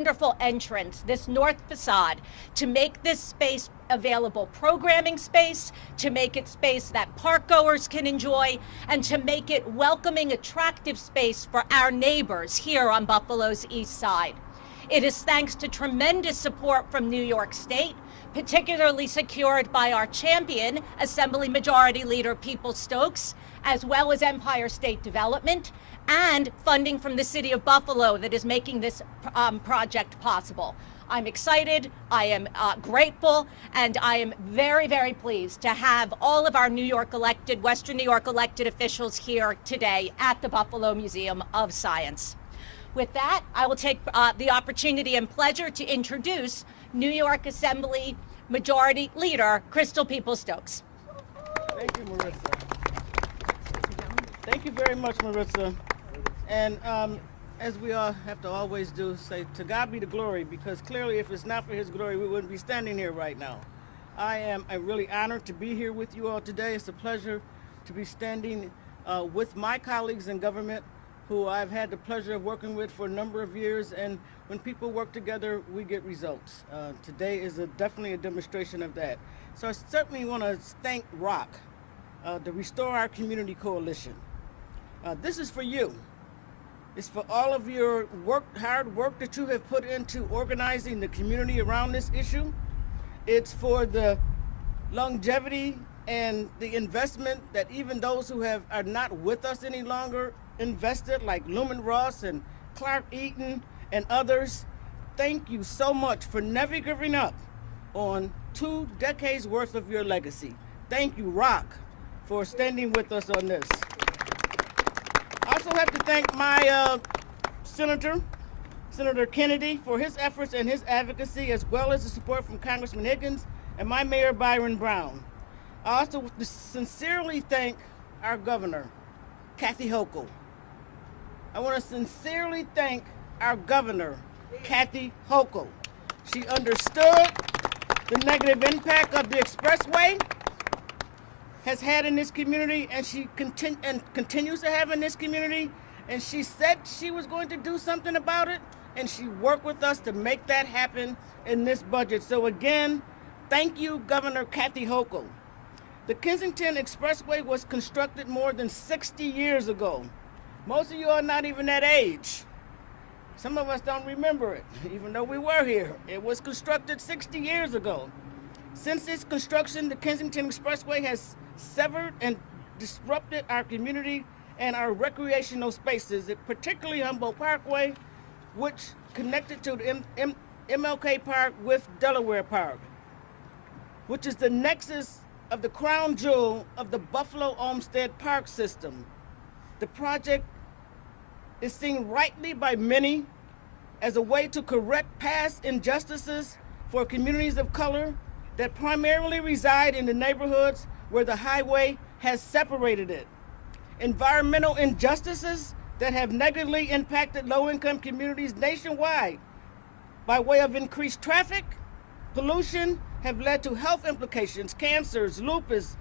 wonderful entrance, this north facade, to make this space available programming space, to make it space that park goers can enjoy, and to make it welcoming, attractive space for our neighbors here on Buffalo's east side. It is thanks to tremendous support from New York State, particularly secured by our champion, Assembly Majority Leader Peoples Stokes, as well as Empire State Development, and funding from the city of Buffalo that is making this project possible. I'm excited, I am grateful, and I am very, very pleased to have all of our New York elected, Western New York elected officials here today at the Buffalo Museum of Science. With that, I will take the opportunity and pleasure to introduce New York Assembly Majority Leader Crystal Peoples Stokes. Thank you, Marissa. Thank you very much, Marissa. And as we all have to always do, say, to God be the glory, because clearly if it's not for his glory, we wouldn't be standing here right now. I'm really honored to be here with you all today. It's a pleasure to be standing with my colleagues in government who I've had the pleasure of working with for a number of years, and when people work together, we get results. Today is definitely a demonstration of that. So I certainly want to thank ROC, the Restore Our Community Coalition. This is for you. It's for all of your hard work that you have put into organizing the community around this issue. It's for the longevity and the investment that even those who are not with us any longer invested, like Lumen Ross and Clark Eaton and others. Thank you so much for never giving up on 2 decades worth of your legacy. Thank you, ROC, for standing with us on this. I also have to thank my Senator Kennedy, for his efforts and his advocacy, as well as the support from Congressman Higgins and my Mayor Byron Brown. I also sincerely thank our governor, Kathy Hochul. I want to sincerely thank our governor, Kathy Hochul. She understood the negative impact of the expressway has had in this community, and she continues to have in this community, and she said she was going to do something about it, and she worked with us to make that happen in this budget. So again, thank you, Governor Kathy Hochul. The Kensington Expressway was constructed more than 60 years ago. Most of you are not even that age. Some of us don't remember it, even though we were here. It was constructed 60 years ago. Since its construction, the Kensington Expressway has severed and disrupted our community and our recreational spaces, particularly Humboldt Parkway, which connected to the MLK Park with Delaware Park, which is the nexus of the crown jewel of the Buffalo Olmsted Park system. The project is seen rightly by many as a way to correct past injustices for communities of color that primarily reside in the neighborhoods where the highway has separated it. Environmental injustices that have negatively impacted low-income communities nationwide by way of increased traffic, pollution, have led to health implications, cancers, lupus,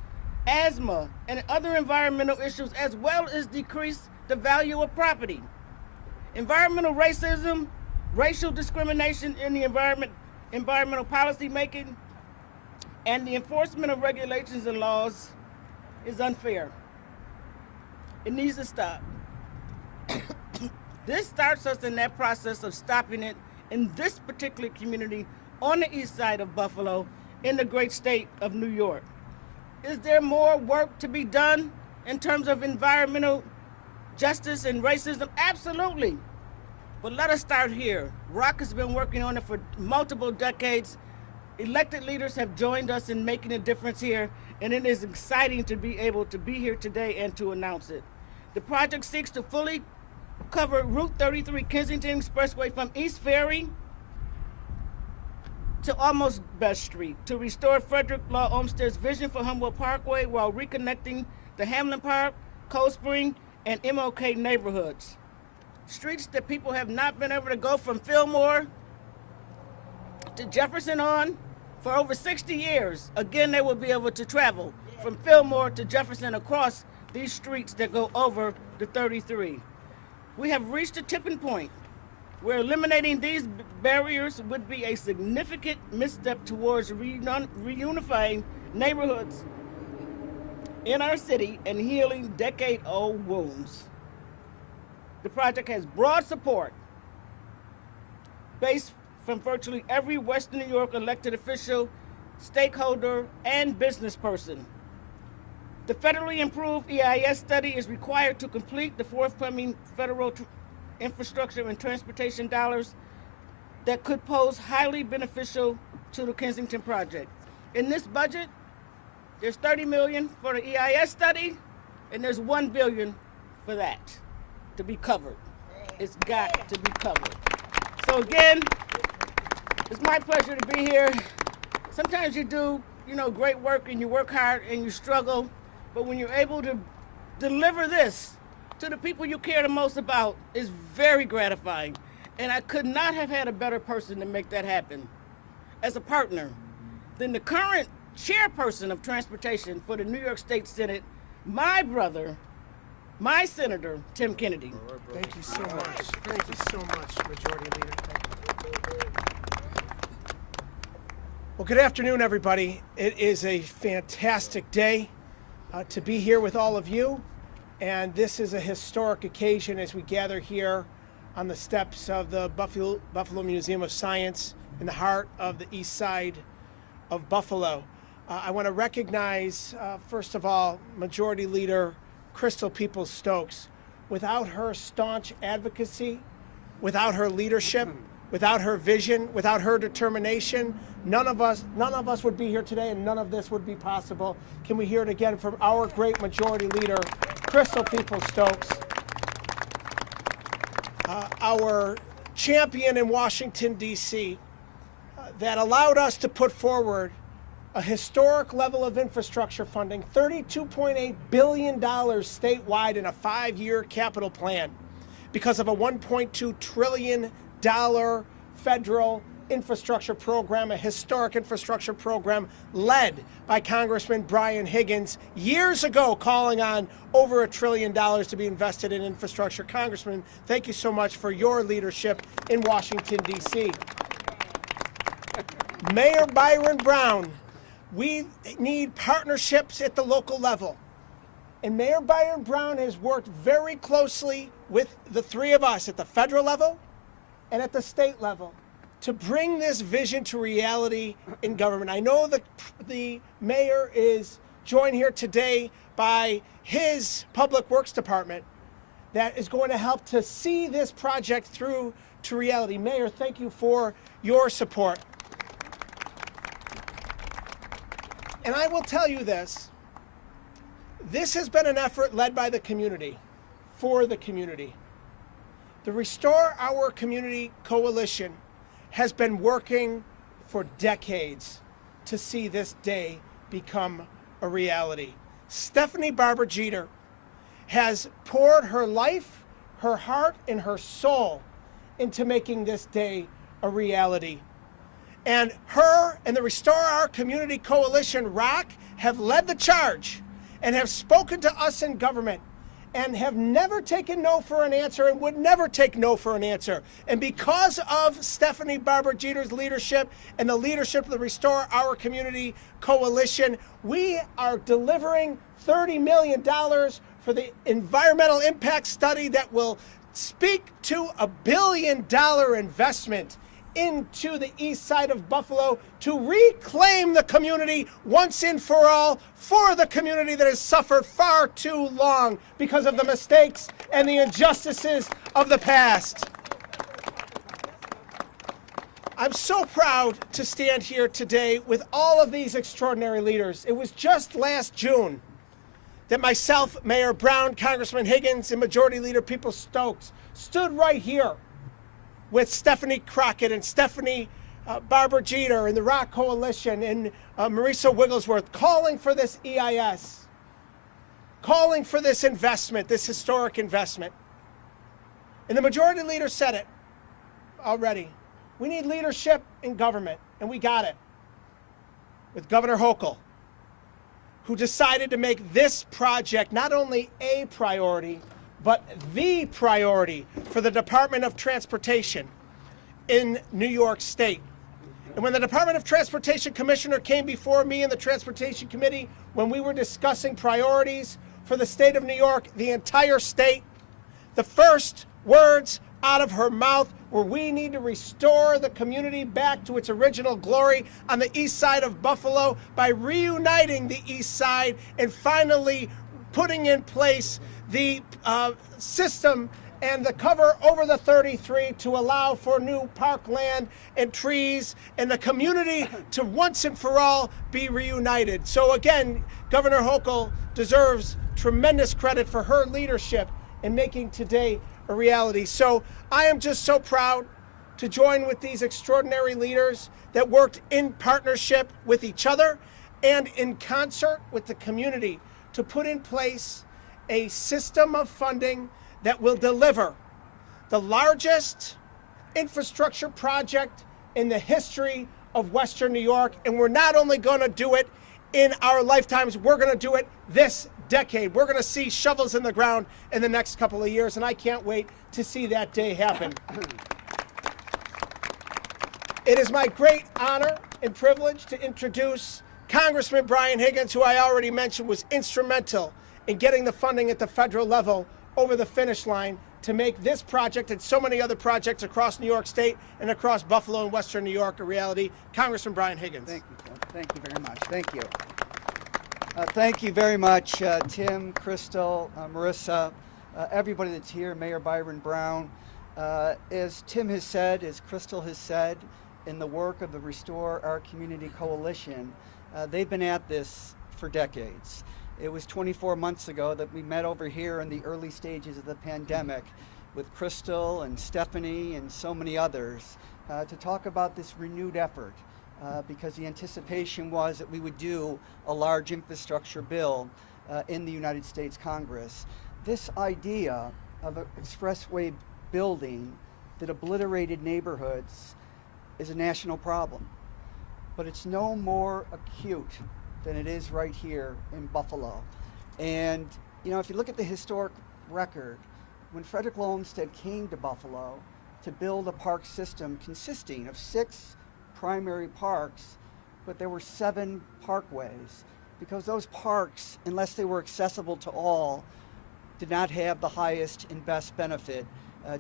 asthma, and other environmental issues, as well as decrease the value of property. Environmental racism, racial discrimination in the environmental policy making, and the enforcement of regulations and laws is unfair. It needs to stop. This starts us in that process of stopping it in this particular community on the east side of Buffalo in the great state of New York. Is there more work to be done in terms of environmental justice and racism? Absolutely. But let us start here. ROC has been working on it for multiple decades. Elected leaders have joined us in making a difference here, and it is exciting to be able to be here today and to announce it. The project seeks to fully cover Route 33 Kensington Expressway from East Ferry to almost Best Street to restore Frederick Law Olmsted's vision for Humboldt Parkway while reconnecting the Hamlin Park, Cold Spring, and MLK neighborhoods. Streets that people have not been able to go from Fillmore to Jefferson on for over 60 years. Again, they will be able to travel from Fillmore to Jefferson across these streets that go over the 33. We have reached a tipping point where eliminating these barriers would be a significant misstep towards reunifying neighborhoods in our city and healing decade-old wounds. The project has broad support based from virtually every Western New York elected official, stakeholder, and business person. The federally improved EIS study is required to complete the forthcoming federal infrastructure and transportation dollars that could pose highly beneficial to the Kensington project. In this budget, there's $30 million for the EIS study, and there's $1 billion for that to be covered. It's got to be covered. So again, it's my pleasure to be here. Sometimes you do, great work and you work hard and you struggle, but when you're able to deliver this to the people you care the most about, it's very gratifying. And I could not have had a better person to make that happen as a partner than the current chairperson of transportation for the New York State Senate, my brother, my Senator, Tim Kennedy. Thank you so much. Thank you so much, Majority Leader. Well, good afternoon, everybody. It is a fantastic day to be here with all of you, and this is a historic occasion as we gather here on the steps of the Buffalo Museum of Science in the heart of the east side of Buffalo. I want to recognize, first of all, Majority Leader Crystal Peoples-Stokes. Without her staunch advocacy, without her leadership, without her vision, without her determination, none of us would be here today, and none of this would be possible. Can we hear it again from our great Majority Leader, Crystal Peoples-Stokes, our champion in Washington, D.C., that allowed us to put forward a historic level of infrastructure funding, $32.8 billion statewide in a 5-year capital plan because of a $1.2 trillion federal infrastructure program, a historic infrastructure program led by Congressman Brian Higgins years ago, calling on over $1 trillion to be invested in infrastructure. Congressman, thank you so much for your leadership in Washington, D.C. Mayor Byron Brown, we need partnerships at the local level. And Mayor Byron Brown has worked very closely with the three of us at the federal level and at the state level to bring this vision to reality in government. I know that the mayor is joined here today by his Public Works Department that is going to help to see this project through to reality. Mayor, thank you for your support. And I will tell you this has been an effort led by the community, for the community. The Restore Our Community Coalition has been working for decades to see this day become a reality. Stephanie Barber Jeter has poured her life, her heart, and her soul into making this day a reality. And her and the Restore Our Community Coalition, ROC, have led the charge and have spoken to us in government and have never taken no for an answer and would never take no for an answer. And because of Stephanie Barber Jeter's leadership and the leadership of the Restore Our Community Coalition, we are delivering $30 million for the environmental impact study that will speak to a $1 billion investment into the east side of Buffalo to reclaim the community once and for all, for the community that has suffered far too long because of the mistakes and the injustices of the past. I'm so proud to stand here today with all of these extraordinary leaders. It was just last June that myself, Mayor Brown, Congressman Higgins, and Majority Leader Peoples-Stokes stood right here with Stephanie Crockett and Stephanie Barber Jeter and the ROC Coalition and Marisa Wigglesworth calling for this EIS, calling for this investment, this historic investment. And the Majority Leader said it already. We need leadership in government, and we got it with Governor Hochul, who decided to make this project not only a priority, but the priority for the Department of Transportation in New York State. And when the Department of Transportation Commissioner came before me in the Transportation Committee, when we were discussing priorities for the state of New York, the entire state, the first words out of her mouth were, we need to restore the community back to its original glory on the east side of Buffalo by reuniting the east side and finally putting in place the system and the cover over the 33 to allow for new parkland and trees and the community to once and for all be reunited. So again, Governor Hochul deserves tremendous credit for her leadership in making today a reality. So I am just so proud to join with these extraordinary leaders that worked in partnership with each other and in concert with the community to put in place a system of funding that will deliver the largest infrastructure project in the history of Western New York. And we're not only going to do it in our lifetimes, we're going to do it this decade. We're going to see shovels in the ground in the next couple of years, and I can't wait to see that day happen. It is my great honor and privilege to introduce Congressman Brian Higgins, who I already mentioned was instrumental in getting the funding at the federal level over the finish line to make this project and so many other projects across New York State and across Buffalo and Western New York a reality. Congressman Brian Higgins. Thank you, Tim. Thank you very much. Thank you. Thank you very much, Tim, Crystal, Marissa, everybody that's here, Mayor Byron Brown. As Tim has said, as Crystal has said, in the work of the Restore Our Community Coalition, they've been at this for decades. It was 24 months ago that we met over here in the early stages of the pandemic with Crystal and Stephanie and so many others to talk about this renewed effort because the anticipation was that we would do a large infrastructure bill in the United States Congress. This idea of an expressway building that obliterated neighborhoods is a national problem, but it's no more acute than it is right here in Buffalo. And you know, if you look at the historic record, when Frederick Olmsted came to Buffalo to build a park system consisting of 6 primary parks, but there were 7 parkways, because those parks, unless they were accessible to all, did not have the highest and best benefit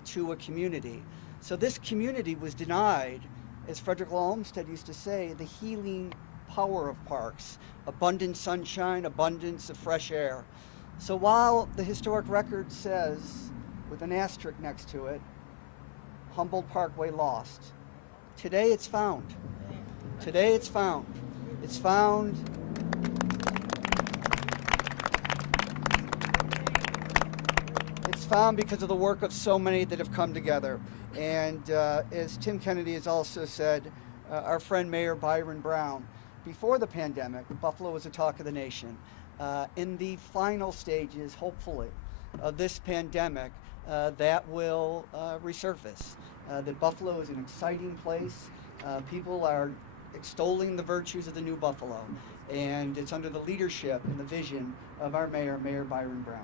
to a community. So this community was denied, as Frederick Olmsted used to say, the healing power of parks, abundant sunshine, abundance of fresh air. So while the historic record says, with an asterisk next to it, Humboldt Parkway lost, today it's found. Today it's found. It's found. It's found because of the work of so many that have come together. And as Tim Kennedy has also said, our friend Mayor Byron Brown, before the pandemic, Buffalo was a talk of the nation. In the final stages, hopefully, of this pandemic, that will resurface. That Buffalo is an exciting place. People are extolling the virtues of the new Buffalo. And it's under the leadership and the vision of our mayor, Mayor Byron Brown.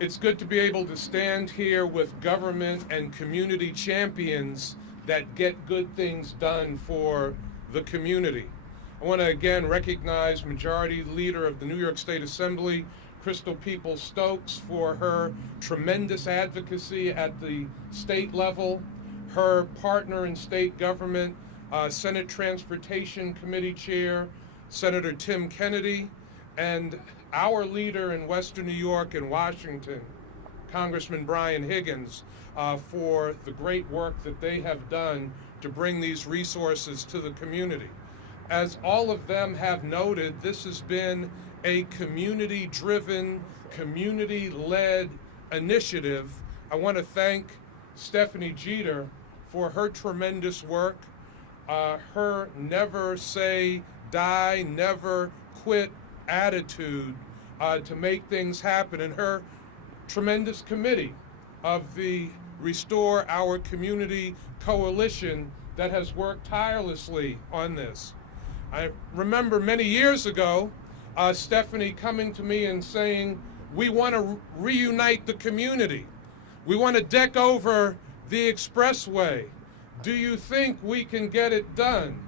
It's good to be able to stand here with government and community champions that get good things done for the community. I want to again recognize Majority Leader of the New York State Assembly, Crystal Peoples-Stokes, for her tremendous advocacy at the state level, her partner in state government, Senate Transportation Committee Chair, Senator Tim Kennedy, and our leader in Western New York and Washington, Congressman Brian Higgins, for the great work that they have done to bring these resources to the community. As all of them have noted, this has been a community-driven, community-led initiative. I want to thank Stephanie Jeter for her tremendous work, her never say die, never quit attitude to make things happen, and her tremendous committee of the Restore Our Community Coalition that has worked tirelessly on this. I remember many years ago, Stephanie coming to me and saying, we want to reunite the community. We want to deck over the expressway. Do you think we can get it done?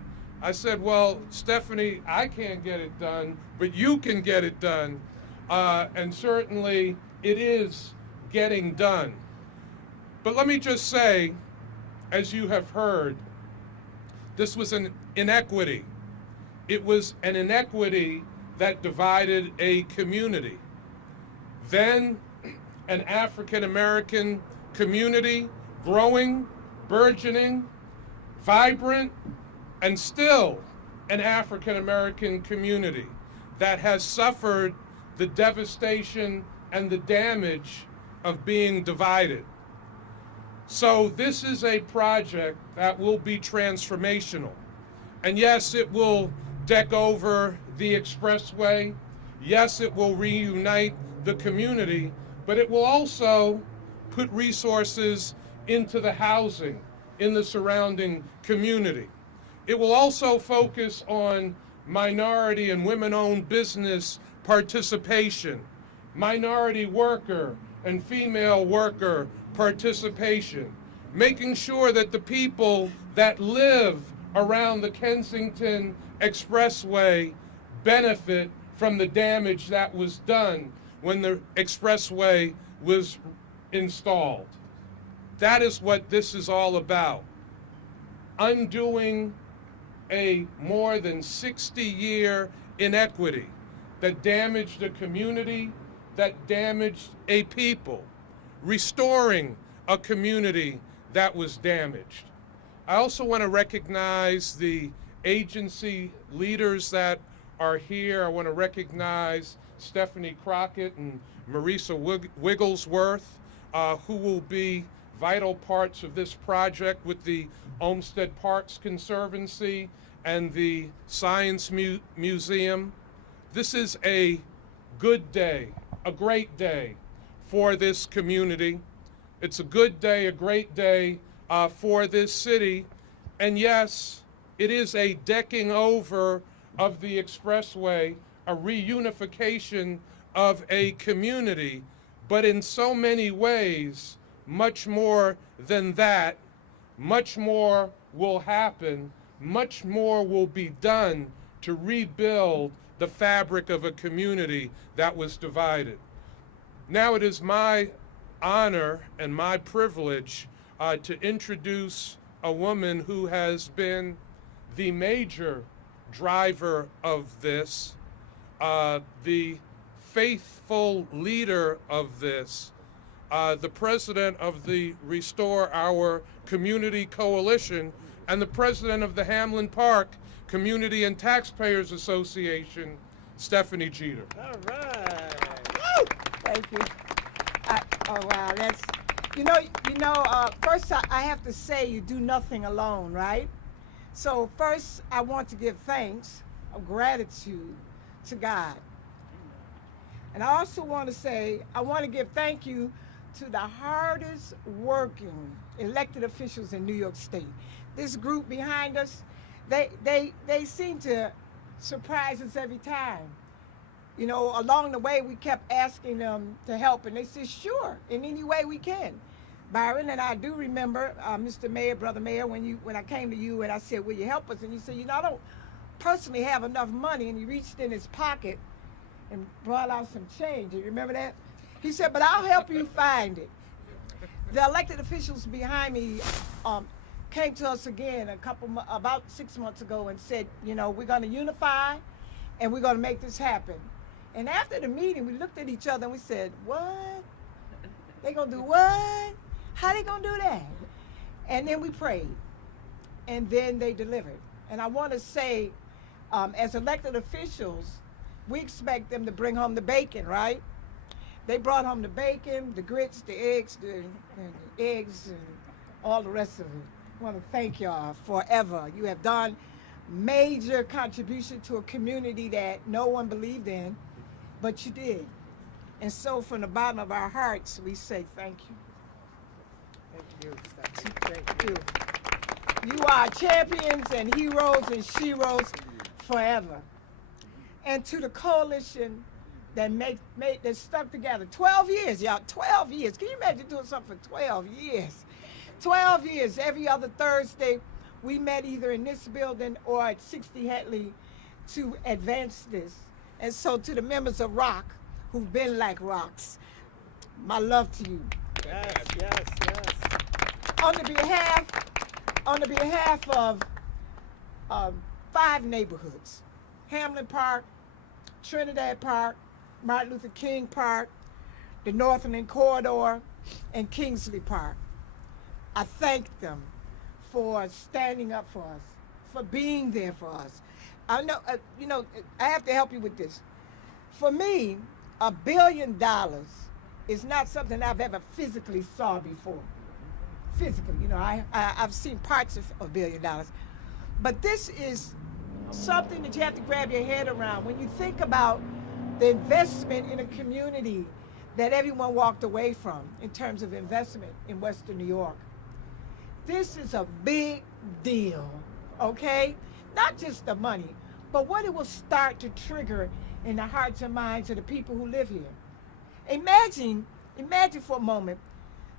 I said, well, Stephanie, I can't get it done, but you can get it done. And certainly it is getting done. But let me just say, as you have heard, this was an inequity. It was an inequity that divided a community. Then an African American community, growing, burgeoning, vibrant, and still an African American community that has suffered the devastation and the damage of being divided. So this is a project that will be transformational. And yes, it will deck over the expressway. Yes, it will reunite the community, but it will also put resources into the housing in the surrounding community. It will also focus on minority and women-owned business participation, minority worker and female worker participation, making sure that the people that live around the Kensington Expressway benefit from the damage that was done when the expressway was installed. That is what this is all about. Undoing a more than 60-year inequity that damaged a community, that damaged a people, restoring a community that was damaged. I also want to recognize the agency leaders that are here. I want to recognize Stephanie Crockett and Marisa Wigglesworth, who will be vital parts of this project with the Olmsted Parks Conservancy and the Science Museum. This is a good day, a great day for this community. It's a good day, a great day for this city. And yes, it is a decking over of the expressway, a reunification of a community, but in so many ways, much more than that, much more will happen, much more will be done to rebuild the fabric of a community that was divided. Now it is my honor and my privilege to introduce a woman who has been the major driver of this, the faithful leader of this, the president of the Restore Our Community Coalition, and the president of the Hamlin Park Community and Taxpayers Association, Stephanie Jeter. All right. Woo! Thank you. Oh wow, that's first I have to say you do nothing alone, right? So first I want to give thanks of gratitude to God. And I also want to say I want to give thank you to the hardest working elected officials in New York State. This group behind us, they seem to surprise us every time. You know, along the way we kept asking them to help, and they said, sure, in any way we can. Byron, and I do remember, Mr. Mayor, Brother Mayor, when I came to you and I said, will you help us? And you said, I don't personally have enough money, and he reached in his pocket and brought out some change. Do you remember that? He said, but I'll help you find it. The elected officials behind me came to us again about 6 months ago and said, we're going to unify and we're going to make this happen. And after the meeting, we looked at each other and we said, what? They going to do what? How they going to do that? And then we prayed. And then they delivered. And I want to say, as elected officials, we expect them to bring home the bacon, right? They brought home the bacon, the grits, the eggs, and all the rest of it. I want to thank y'all forever. You have done major contribution to a community that no one believed in, but you did. And so from the bottom of our hearts, we say thank you. Thank you. Thank you. You are champions and heroes and sheroes forever. And to the coalition that that stuck together. 12 years, y'all, 12 years. Can you imagine doing something for 12 years? 12 years, every other Thursday, we met either in this building or at 60 Hetley to advance this. And so to the members of ROC, who've been like rocks, my love to you. Yes, yes, yes. On the behalf of 5 neighborhoods, Hamlin Park, Trinidad Park, Martin Luther King Park, the Northland Corridor, and Kingsley Park, I thank them for standing up for us, for being there for us. I know, I have to help you with this. For me, $1 billion is not something I've ever physically saw before. Physically, I've seen parts of $1 billion. But this is something that you have to grab your head around. When you think about the investment in a community that everyone walked away from in terms of investment in Western New York, this is a big deal, okay? Not just the money, but what it will start to trigger in the hearts and minds of the people who live here. Imagine for a moment,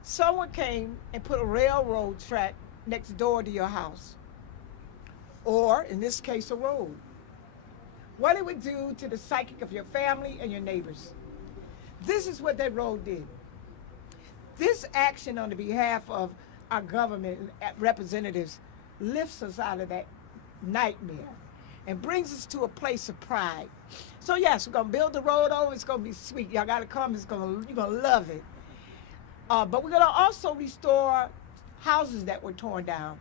someone came and put a railroad track next door to your house, or in this case, a road. What it would do to the psychic of your family and your neighbors. This is what that road did. This action on the behalf of our government representatives lifts us out of that nightmare and brings us to a place of pride. So yes, we're gonna build the road over. It's gonna be sweet. Y'all gotta come. You're gonna love it. But we're gonna also restore houses that were torn down.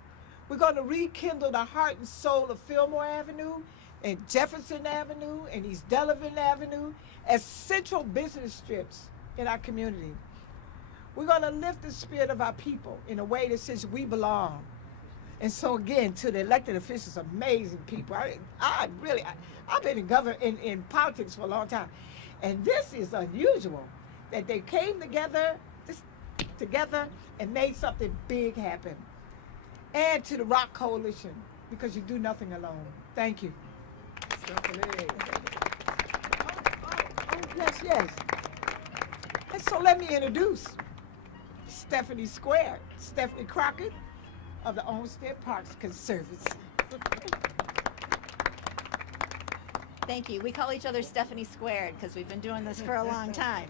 We're gonna rekindle the heart and soul of Fillmore Avenue and Jefferson Avenue and East Delavan Avenue as central business strips in our community. We're gonna lift the spirit of our people in a way that says we belong. And so again, to the elected officials, amazing people. I've been in politics for a long time. And this is unusual that they came together and made something big happen. And to the ROC Coalition, because you do nothing alone. Thank you. Stephanie. Yes. And so let me introduce Stephanie Square, Stephanie Crockett of the Olmsted Parks Conservancy. Thank you. We call each other Stephanie Squared because we've been doing this for a long time.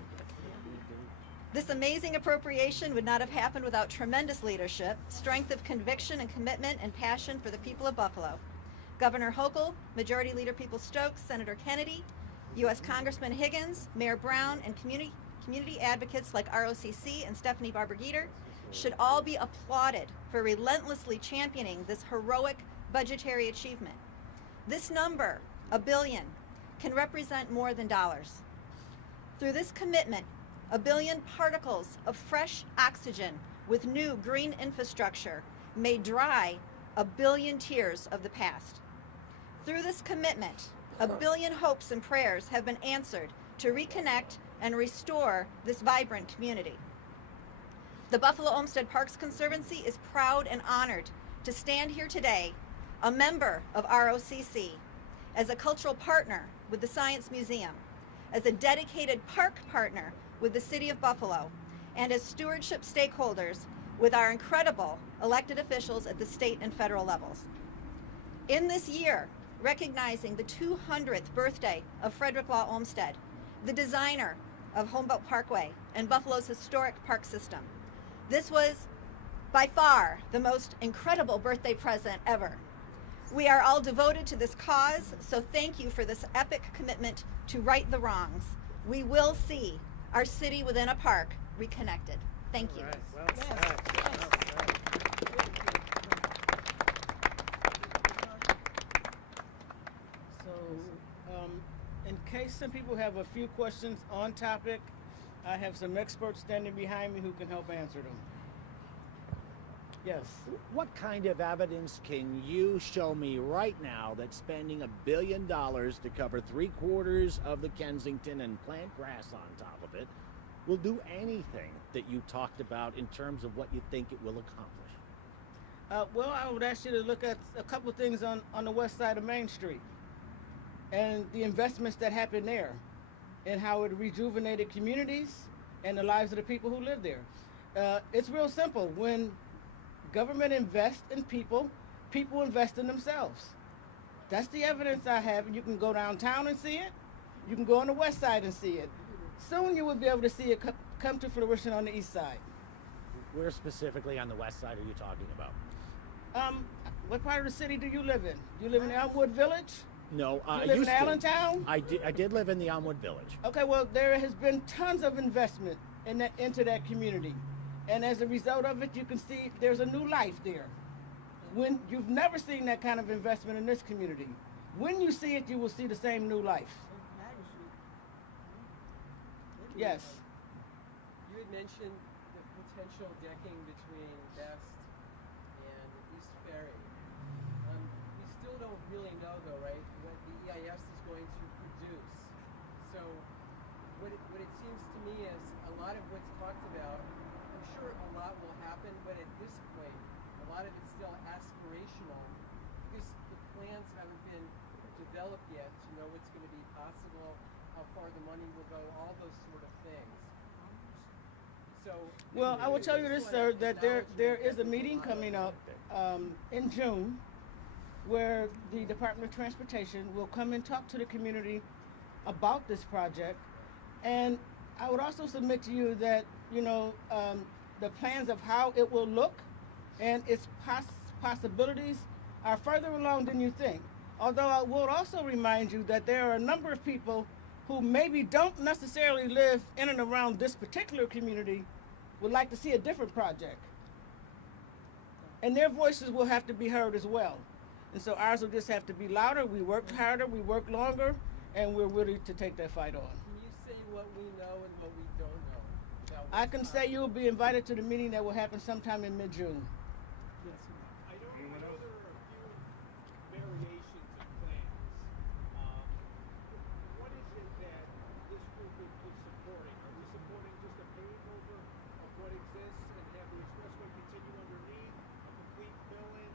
This amazing appropriation would not have happened without tremendous leadership, strength of conviction and commitment and passion for the people of Buffalo. Governor Hochul, Majority Leader Peoples-Stokes, Senator Kennedy, U.S. Congressman Higgins, Mayor Brown, and community advocates like ROCC and Stephanie Barber-Geeter should all be applauded for relentlessly championing this heroic budgetary achievement. This number, $1 billion, can represent more than dollars. Through this commitment, 1 billion particles of fresh oxygen with new green infrastructure may dry 1 billion tears of the past. Through this commitment, 1 billion hopes and prayers have been answered to reconnect and restore this vibrant community. The Buffalo Olmsted Parks Conservancy is proud and honored to stand here today, a member of ROCC, as a cultural partner with the Science Museum, as a dedicated park partner with the City of Buffalo, and as stewardship stakeholders with our incredible elected officials at the state and federal levels. In this year, recognizing the 200th birthday of Frederick Law Olmsted, the designer of Humboldt Parkway and Buffalo's historic park system, this was by far the most incredible birthday present ever. We are all devoted to this cause, so thank you for this epic commitment to right the wrongs. We will see our city within a park reconnected. Thank you. Well said. So, in case some people have a few questions on topic, I have some experts standing behind me who can help answer them. Yes. What kind of evidence can you show me right now that spending $1 billion to cover 3/4 of the Kensington and plant grass on top of it will do anything that you talked about in terms of what you think it will accomplish? Well, I would ask you to look at a couple of things on the west side of Main Street. and the investments that happened there and how it rejuvenated communities and the lives of the people who live there. It's real simple. When government invests in people, people invest in themselves. That's the evidence I have. You can go downtown and see it. You can go on the west side and see it. Soon you will be able to see it come to fruition on the east side. Where specifically on the west side are you talking about? What part of the city do you live in? You live in Elmwood Village? No, You I live in used to. Allentown? I did live in the Elmwood Village. Okay, well, there has been tons of investment into that community. And as a result of it, you can see there's a new life there. When you've never seen that kind of investment in this community, when you see it, you will see the same new life. Yes. You had mentioned the potential decking between Best and East Ferry. We still don't really know, though, right, what the EIS is going to produce. So what it seems to me is a lot of what's talked about, I'm sure a lot will happen, but at this point, a lot of it's still aspirational because the plans haven't been developed yet to know what's going to be possible, how far the money will go, all those sort of things. So, Well, I will tell you this, sir, that there is a meeting coming up in June where the Department of Transportation will come and talk to the community about this project. And I would also submit to you that, the plans of how it will look and its possibilities are further along than you think. Although I will also remind you that there are a number of people who maybe don't necessarily live in and around this particular community would like to see a different project. And their voices will have to be heard as well. And so ours will just have to be louder. We worked harder, we worked longer, and we're ready to take that fight on. can you say what we know and what we don't know? about I what's can say you'll be invited to the meeting that will happen sometime in mid-June. I know there are a few variations of plans. What is it that this group is supporting? Are we supporting just a paving over of what exists and have the expressway continue underneath, a complete fill-in?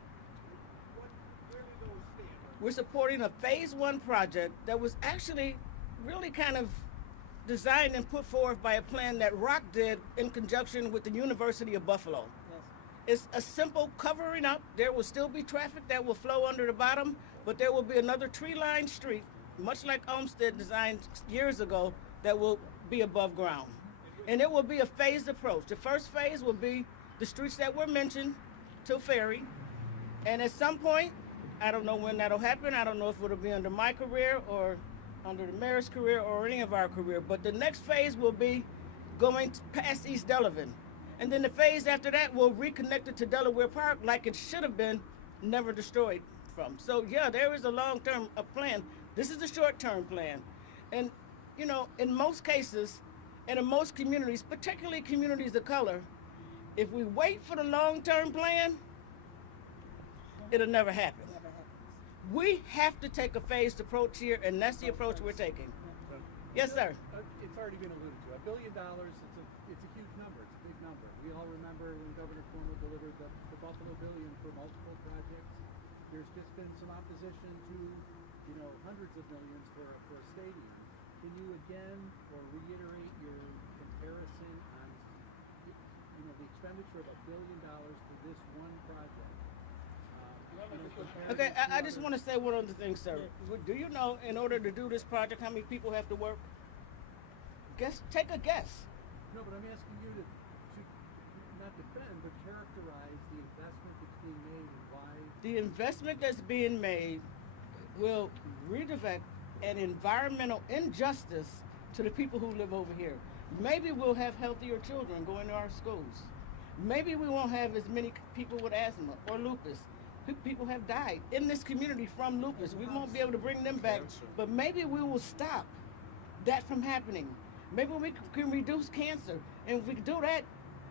Where do those stand? We're supporting a phase one project that was actually really kind of designed and put forth by a plan that Rock did in conjunction with the University of Buffalo. It's a simple covering up. There will still be traffic that will flow under the bottom, but there will be another tree-lined street, much like Olmsted designed years ago, that will be above ground. And it will be a phased approach. The first phase will be the streets that were mentioned till Ferry. And at some point, I don't know when that'll happen. I don't know if it'll be under my career or under the mayor's career or any of our career. But the next phase will be going past East Delavan. And then the phase after that will reconnect it to Delaware Park like it should have been, never destroyed from. So yeah, there is a long-term plan. This is a short-term plan. And in most cases, and in most communities, particularly communities of color, if we wait for the long-term plan, it'll never happen. We have to take a phased approach here, and that's the approach we're taking. Yes, sir. It's already been alluded to. $1 billion, it's a huge number. It's a big number. We all remember when Governor Cuomo delivered the Buffalo billion for multiple projects. There's just been some opposition to, hundreds of millions for a stadium. Can you again or reiterate your comparison on, the expenditure of $1 billion for this one project? Okay, I just want to say one other thing, sir. Do you know, in order to do this project, how many people have to work? Take a guess. No, but I'm asking you to not defend, but characterize the investment that's being made and why. The investment that's being made will redirect an environmental injustice to the people who live over here. Maybe we'll have healthier children going to our schools. Maybe we won't have as many people with asthma or lupus. People have died in this community from lupus. We won't be able to bring them back, but maybe we will stop that from happening. Maybe we can reduce cancer. And if we do that,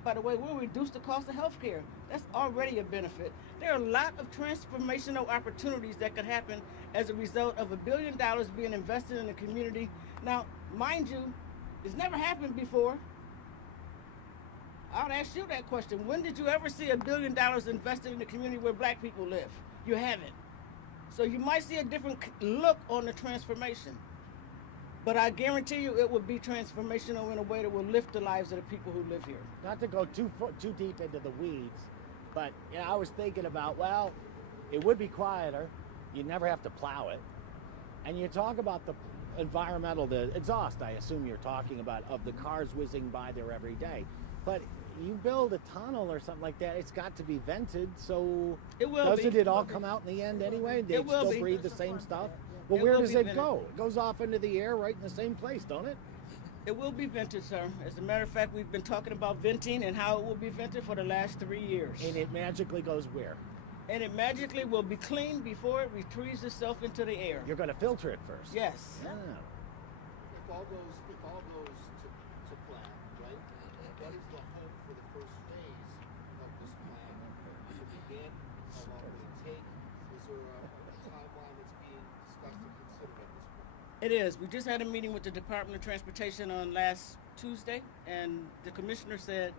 by the way, we'll reduce the cost of health care. That's already a benefit. There are a lot of transformational opportunities that could happen as a result of $1 billion being invested in the community. Now, mind you, it's never happened before. I'll ask you that question. When did you ever see $1 billion invested in the community where black people live? You haven't. So you might see a different look on the transformation. But I guarantee you it will be transformational in a way that will lift the lives of the people who live here. Not to go too deep into the weeds, but I was thinking about, well, it would be quieter. You'd never have to plow it. And you talk about the the exhaust, I assume you're talking about, of the cars whizzing by there every day. But you build a tunnel or something like that, it's got to be vented, so It will doesn't be. it all come out in the end anyway? They It will still be. breathe the same stuff? Well, It where will does be it vented. go? It goes off into the air right in the same place, don't it? It will be vented, sir. As a matter of fact, we've been talking about venting and how it will be vented for the last 3 years. And it magically goes where? And it magically will be cleaned before it retrieves itself into the air. You're going to filter it first. Yes. Yeah. If all goes to plan, right? What is the hope for the first phase of this plan to begin? How long will it take? Is there a timeline that's being discussed and considered at this point? It is. We just had a meeting with the Department of Transportation on last Tuesday, and the commissioner said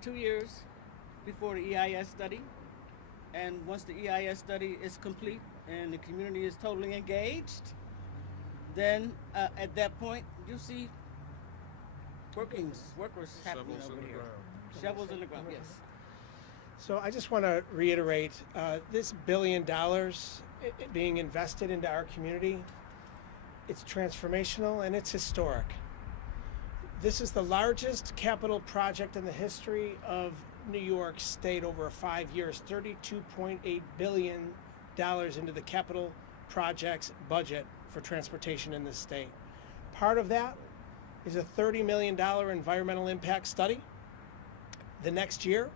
2 years before the EIS study. And once the EIS study is complete and the community is totally engaged, then at that point you'll see workers happening Shovels over in the here. ground. Shovels in the ground, yes. So I just want to reiterate, this $1 billion being invested into our community, it's transformational and it's historic. This is the largest capital project in the history of New York State over 5 years, $32.8 billion into the capital projects budget for transportation in this state. Part of that is a $30 million environmental impact study. The next year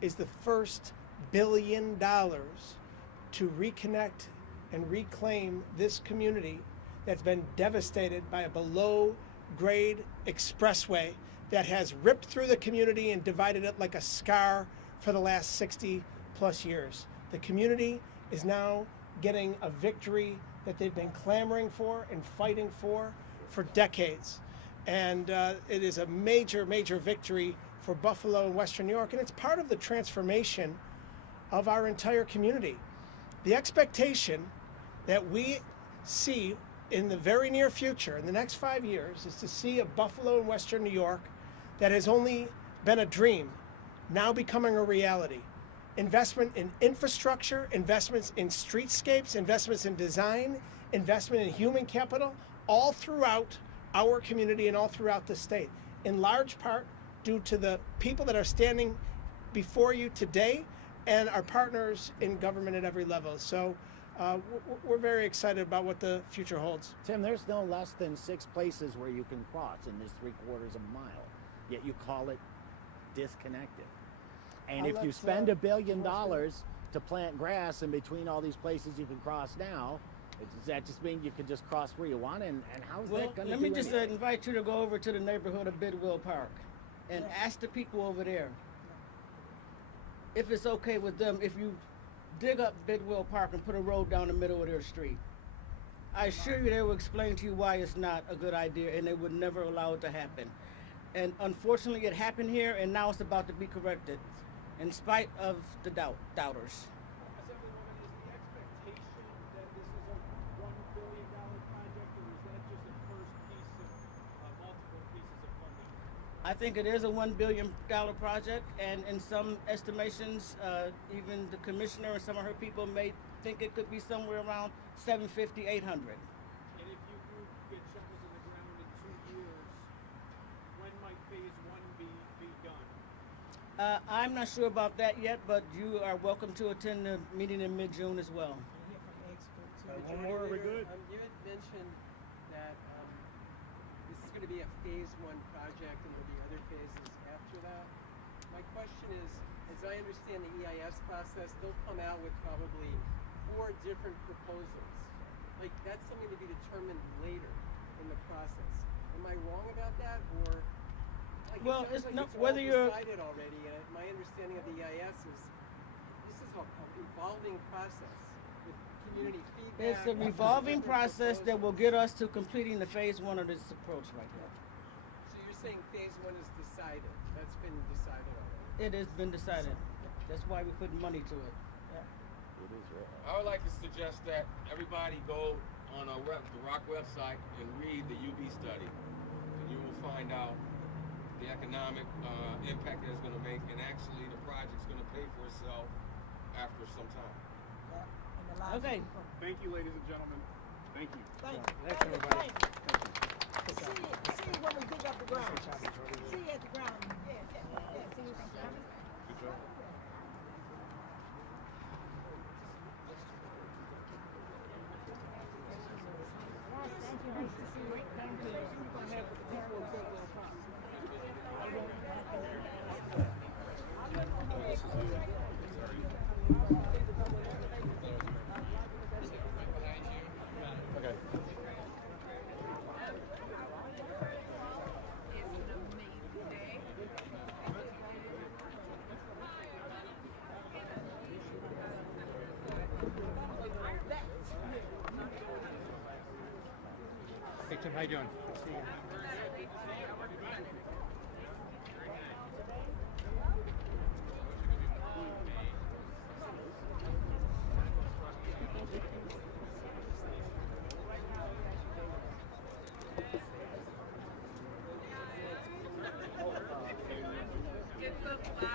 is the first $1 billion to reconnect and reclaim this community that's been devastated by a below-grade expressway that has ripped through the community and divided it like a scar for the last 60 plus years. The community is now getting a victory that they've been clamoring for and fighting for decades. And it is a major, major victory for Buffalo and Western New York, and it's part of the transformation of our entire community. The expectation that we see in the very near future, in the next 5 years, is to see a Buffalo and Western New York that has only been a dream, now becoming a reality. Investment in infrastructure, investments in streetscapes, investments in design, investment in human capital, all throughout our community and all throughout the state, in large part due to the people that are standing before you today and our partners in government at every level. So we're very excited about what the future holds. Tim, there's no less than 6 places where you can cross in this 3/4 mile, yet you call it disconnected. And if you spend $1 billion to plant grass in between all these places you can cross now, does that just mean you can just cross where you want? And how's Well, that going to let do me just anything? invite you to go over to the neighborhood of Bidwell Park and ask the people over there if it's okay with them if you dig up Bidwell Park and put a road down the middle of their street. I assure you they will explain to you why it's not a good idea and they would never allow it to happen. And unfortunately it happened here and now it's about to be corrected in spite of the doubters. Assemblywoman, is the expectation that this is a $1 billion project, or is that just a first piece of multiple pieces of funding? I think it is a $1 billion project, and in some estimations, even the commissioner and some of her people may think it could be somewhere around 750, 800. And if you do get shovels in the ground in 2 years, when might phase 1 be done? I'm not sure about that yet, but you are welcome to attend the meeting in mid-June as well. One more, are we good? You had mentioned that this is going to be a phase 1 project and there'll be other phases after that. My question is, as I understand the EIS process, they'll come out with probably 4 different proposals. Like, that's something to be determined later in the process. Am I wrong about that, or? Like, Well, it sounds it's like not- it's whether all you're- decided already, and my understanding of the EIS is this is an evolving process with community feedback. It's a revolving process that will get us to completing the phase 1 of this approach right now. So you're saying phase 1 is decided? That's been decided already. It has been decided. That's why we put money to it. I would like to suggest that everybody go on the Rock website and read the UB study, and you will find out the economic impact that it's going to make, and actually the project's going to pay for itself after some time. Okay. Thank you, ladies and gentlemen. Thank you. Thank Thanks, you. everybody. See you when we dig up the ground. See you at the ground. Yeah. See you. Good job. Hey, Tim, how you doing? Good folks,